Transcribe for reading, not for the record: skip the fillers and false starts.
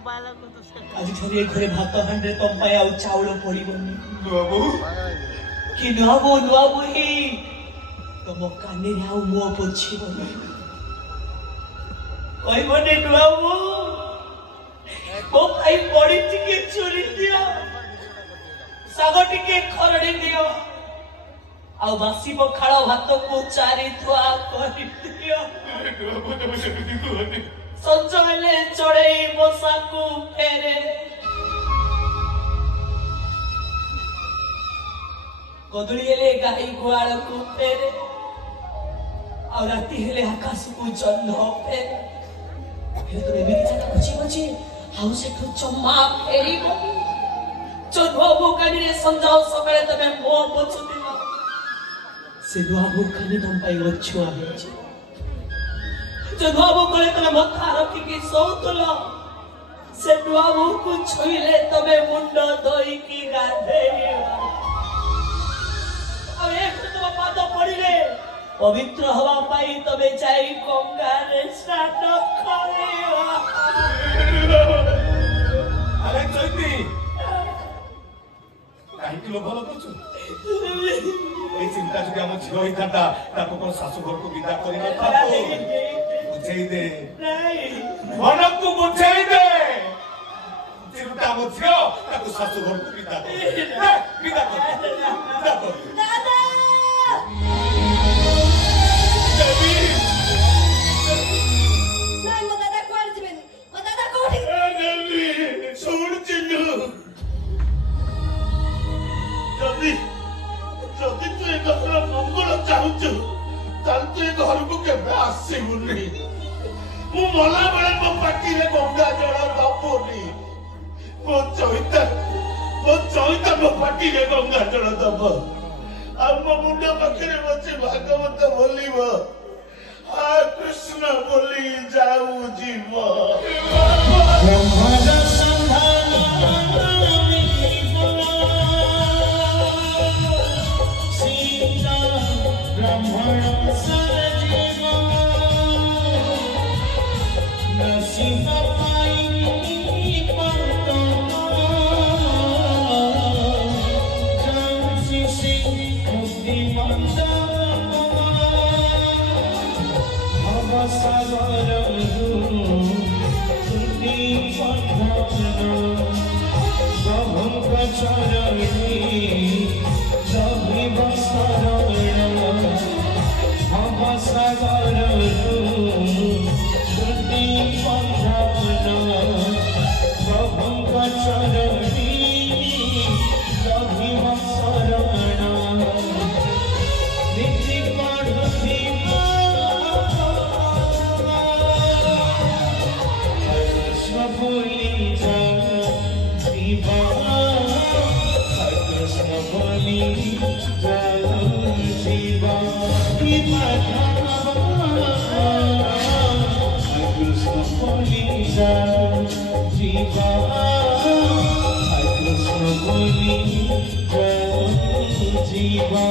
आज घरे घरे भात हांडे तंपाय आउ चाउल पड़िबनी नुआबो कि नुआबो ही तम काने रे आउ मो पोछिबनी कहबने नुआबो को भाई पड़ी टिके चोरी दियो सागो टिके खरड़ी दियो आउ बासी पखाड़ भात को चारि थुआ करि दियो संजले चढ़े मशा को फेरे कदली हेले गाई गुआल को फेरे और राति हेले आकाश को जन्ह फेरे हे तो एबी जाना बुझी बुझी हाउ से तो चम्मा फेरी चोधो भूकानी रे समझाओ सकाळे तमे मो पोछु दिला से दुआ भूकानी तम पाई वछुआ हेछि जगह करे तमे मथा रखी की सोतलो से दुआबू को छुईले तमे मुंडो धोई की गाधेइवा अब एक तो पाद पड़िले पवित्र हवा पाई तमे जाई गंगा रे स्नान करिवा अरे चैती काहे कि लोभ लगुछु ए चिंता जदि हम झियो ही थाता ताको कोन सासु घर को विदा करि न थातो बुझाई दे मन को बुझाई दे चिंता मत झियो ताको सासु घर को विदा कर दादा देवी नाइ मो दादा कोन जिबेनी मो दादा कोठी देवी सुन चिन्नु जल्दी जल्दी तू एक घर मंगल चाहूचु ताल तू एक घर को केबे आसीबुनी मु मला बेले मो पाटी रे गंगा जल दबोनी मो चोइता मो पाटी रे गंगा जल दब आ मो मुंडा पाखरे बचे भागवत बोलिबो आ कृष्ण बोली जाऊ जीव ब्रह्मज संधान ब्राह्मण सजीव नसीब पाई पंत जांसी सिंह बुद्धिमंत भव सागर सुधी पंथन प्रभु चरणी सभी बसरण सागर सुधी पंथन प्रभु चरणी सभी बसरण नीति पढ़ी कृष्ण बोली जीवा कृष्ण बोली जीवा कृष्ण बोली जीवा कृष्ण बोली जीवा